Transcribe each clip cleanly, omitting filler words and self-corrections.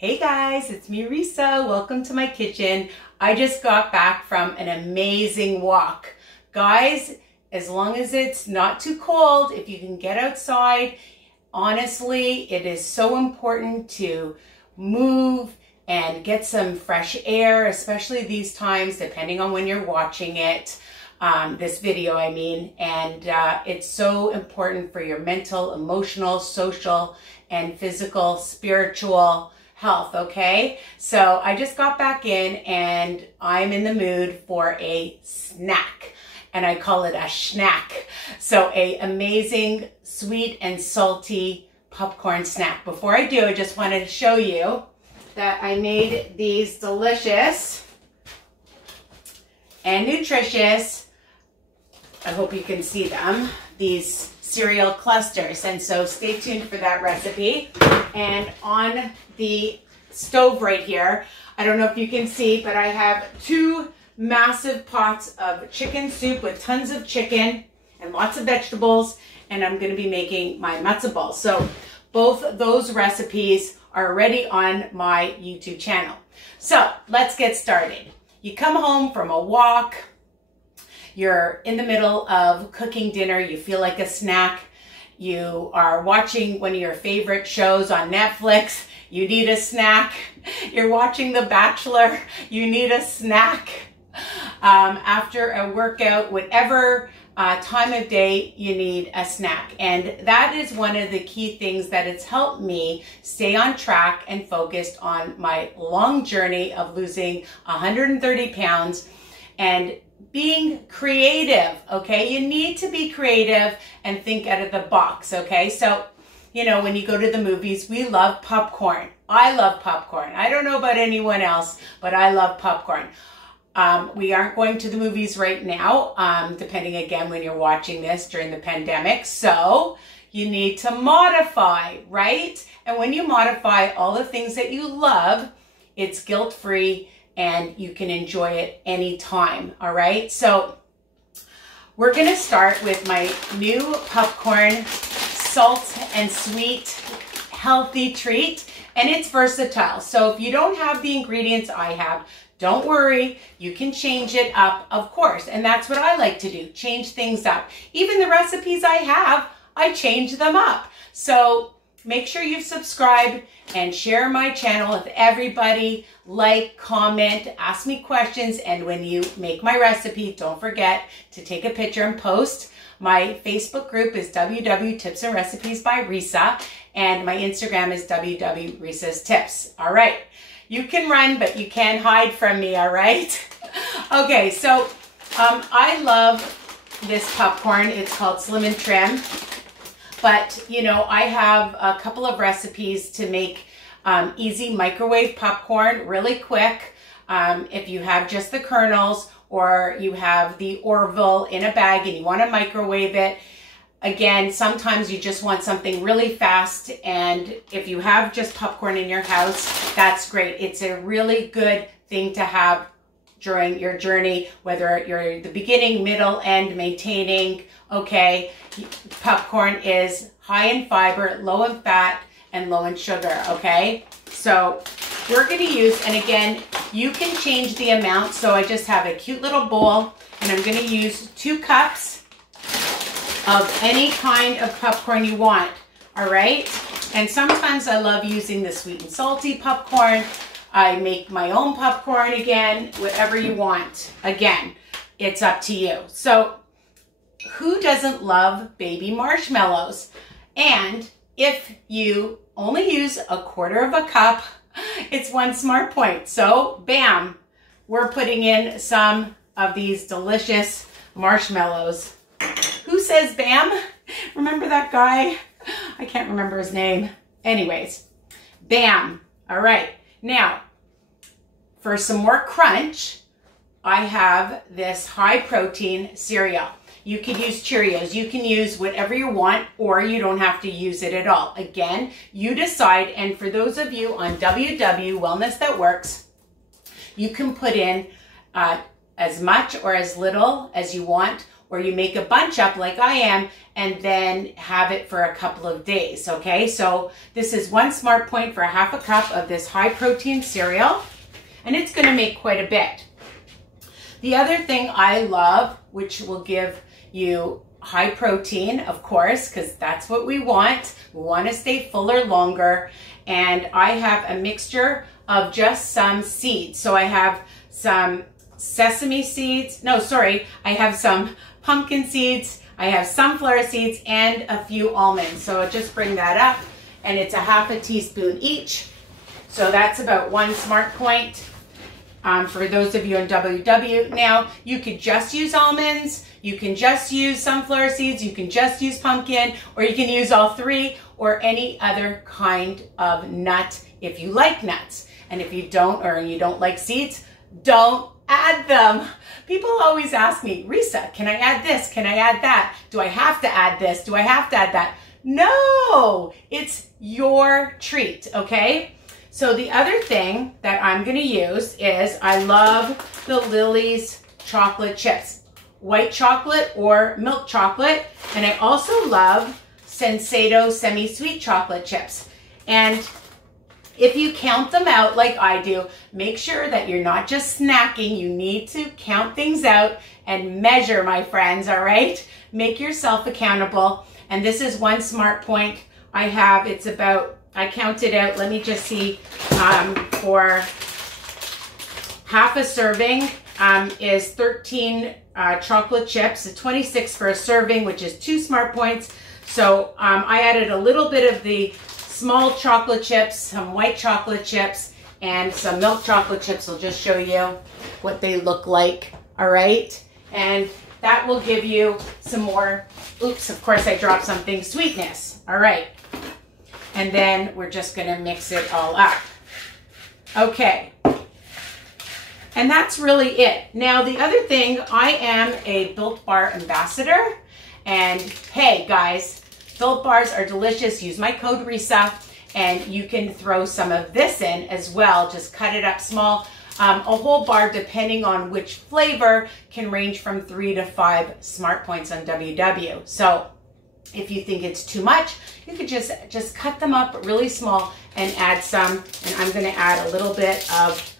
Hey guys, it's me Risa. Welcome to my kitchen. I just got back from an amazing walk. Guys, as long as it's not too cold, if you can get outside, honestly, it is so important to move and get some fresh air, especially these times, depending on when you're watching it. This video, I mean, and it's so important for your mental, emotional, social, and physical, spiritual health, okay? So I just got back in and I'm in the mood for a snack, and I call it a schnack. So a amazing sweet and salty popcorn snack. Before I do, I just wanted to show you that I made these delicious and nutritious, I hope you can see them, these cereal clusters. And so stay tuned for that recipe. And on the stove right here, I don't know if you can see, but I have 2 massive pots of chicken soup with tons of chicken and lots of vegetables, and I'm going to be making my matzo balls. So both those recipes are already on my YouTube channel. So let's get started. You come home from a walk, you're in the middle of cooking dinner, you feel like a snack, you are watching one of your favorite shows on Netflix, you need a snack, you're watching The Bachelor, you need a snack. After a workout, whatever time of day, you need a snack. And that is one of the key things that has helped me stay on track and focused on my long journey of losing 130 pounds and being creative, okay? You need to be creative and think out of the box, okay? So, you know, when you go to the movies, we love popcorn. I love popcorn. I don't know about anyone else, but I love popcorn. We aren't going to the movies right now, depending again when you're watching this during the pandemic. So you need to modify, right? And when you modify all the things that you love, it's guilt-free and you can enjoy it anytime, all right? So we're gonna start with my new popcorn salt and sweet healthy treat, and it's versatile. So if you don't have the ingredients I have, don't worry, you can change it up, of course. And that's what I like to do, change things up. Even the recipes I have, I change them up. So make sure you subscribe and share my channel with everybody. Like, comment, ask me questions. And when you make my recipe, don't forget to take a picture and post. My Facebook group is WW Tips and Recipes by Risa. And my Instagram is WW Risa's Tips. All right. You can run, but you can't hide from me, all right? Okay, so I love this popcorn. It's called Slim and Trim. But, you know, I have a couple of recipes to make easy microwave popcorn really quick. If you have just the kernels or you have the Orville in a bag and you want to microwave it, again, sometimes you just want something really fast, and if you have just popcorn in your house, that's great. It's a really good thing to have during your journey, whether you're at the beginning, middle, end, maintaining, okay? Popcorn is high in fiber, low in fat, and low in sugar, okay? So we're gonna use, and again, you can change the amount, so I just have a cute little bowl, and I'm gonna use 2 cups of any kind of popcorn you want, all right? And sometimes I love using the sweet and salty popcorn. I make my own popcorn again, whatever you want. Again, it's up to you. So who doesn't love baby marshmallows? And if you only use 1/4 cup, it's 1 smart point. So bam, we're putting in some of these delicious marshmallows. Who says bam? Remember that guy? I can't remember his name. Anyways, bam. All right. Now, for some more crunch, I have this high protein cereal. You can use Cheerios. You can use whatever you want, or you don't have to use it at all. Again, you decide. And for those of you on WW Wellness That Works, you can put in as much or as little as you want, or you make a bunch up like I am and then have it for a couple of days, okay? So this is 1 smart point for a half a cup of this high protein cereal, and it's gonna make quite a bit. The other thing I love, which will give you high protein, of course, because that's what we want. We want to stay fuller longer. And I have a mixture of just some seeds. So I have some sesame seeds. No, sorry. I have some pumpkin seeds. I have sunflower seeds and a few almonds. So I'll just bring that up. And it's a half a teaspoon each. So that's about 1 smart point. For those of you in WW. Now, you could just use almonds, you can just use sunflower seeds, you can just use pumpkin, or you can use all 3 or any other kind of nut if you like nuts. And if you don't, or you don't like seeds, don't add them. People always ask me, Risa, can I add this? Can I add that? Do I have to add this? Do I have to add that? No, it's your treat, okay? So the other thing that I'm going to use is I love the Lily's chocolate chips, white chocolate or milk chocolate. And I also love Sensado semi-sweet chocolate chips. And if you count them out like I do, make sure that you're not just snacking. You need to count things out and measure, my friends, all right? Make yourself accountable. And this is 1 smart point I have. It's about, I counted out, let me just see, for half a serving is 13 chocolate chips, 26 for a serving, which is 2 smart points. So I added a little bit of the small chocolate chips, some white chocolate chips, and some milk chocolate chips. I'll just show you what they look like, all right? And that will give you some more, oops, of course I dropped something, sweetness, all right? And then we're just gonna mix it all up. Okay, and that's really it. Now the other thing, I am a Built Bar ambassador, and hey guys, Built Bars are delicious. Use my code Risa, and you can throw some of this in as well. Just cut it up small. A whole bar, depending on which flavor, can range from 3 to 5 smart points on WW. So if you think it's too much, you could just cut them up really small and add some. And I'm gonna add a little bit of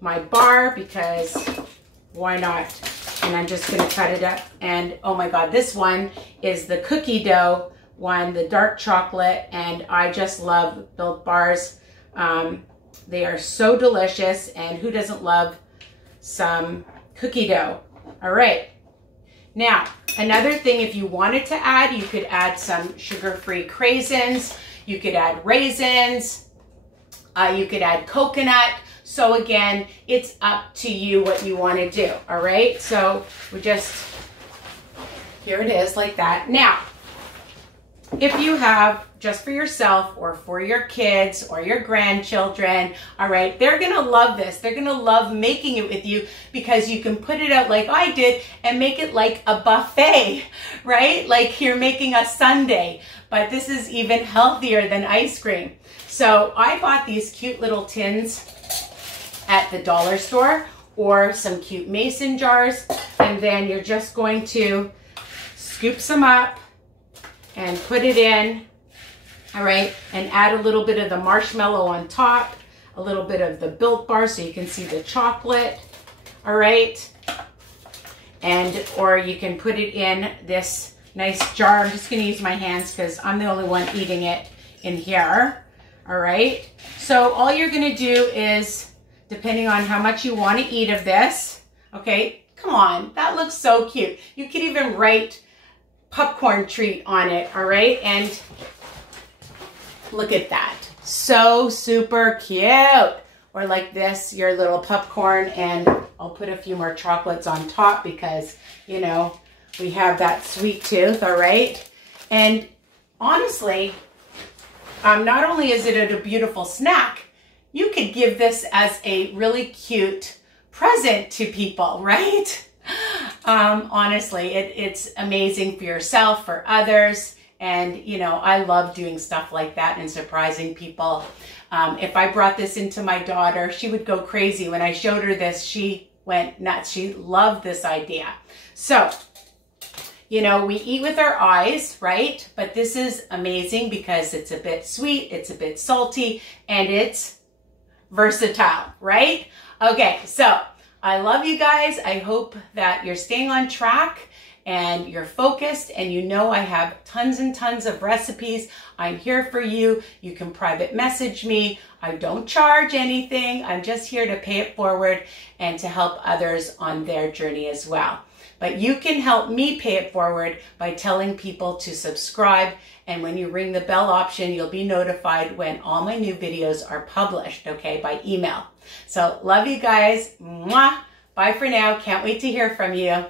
my bar because why not? And I'm just gonna cut it up. And oh my God, this one is the cookie dough one, the dark chocolate, and I just love Built Bars. They are so delicious, and who doesn't love some cookie dough? All right. Now, another thing, if you wanted to add, you could add some sugar-free craisins. You could add raisins. You could add coconut. So again, it's up to you what you want to do. All right. So we just, here it is like that. Now, if you have just for yourself or for your kids or your grandchildren, all right, they're going to love this. They're going to love making it with you because you can put it out like I did and make it like a buffet, right? Like you're making a sundae, but this is even healthier than ice cream. So I bought these cute little tins at the dollar store or some cute mason jars, and then you're just going to scoop some up and put it in, all right, and add a little bit of the marshmallow on top, a little bit of the Built Bar so you can see the chocolate, all right, and or you can put it in this nice jar. I'm just going to use my hands because I'm the only one eating it in here, all right. So all you're going to do is, depending on how much you want to eat of this, okay, come on, that looks so cute. You could even write popcorn treat on it, all right? And look at that, so super cute. Or like this, your little popcorn, and I'll put a few more chocolates on top because, you know, we have that sweet tooth, all right? And honestly, not only is it a beautiful snack, you could give this as a really cute present to people, right? Honestly, it's amazing for yourself, for others. And, you know, I love doing stuff like that and surprising people. If I brought this into my daughter, she would go crazy. When I showed her this, she went nuts. She loved this idea. So You know, we eat with our eyes, right? But this is amazing because it's a bit sweet, it's a bit salty, and it's versatile, right? Okay, so I love you guys. I hope that you're staying on track and you're focused, and you know I have tons and tons of recipes. I'm here for you. You can private message me. I don't charge anything. I'm just here to pay it forward and to help others on their journey as well. But you can help me pay it forward by telling people to subscribe. And when you ring the bell option, you'll be notified when all my new videos are published, okay, by email. So love you guys. Mwah. Bye for now. Can't wait to hear from you.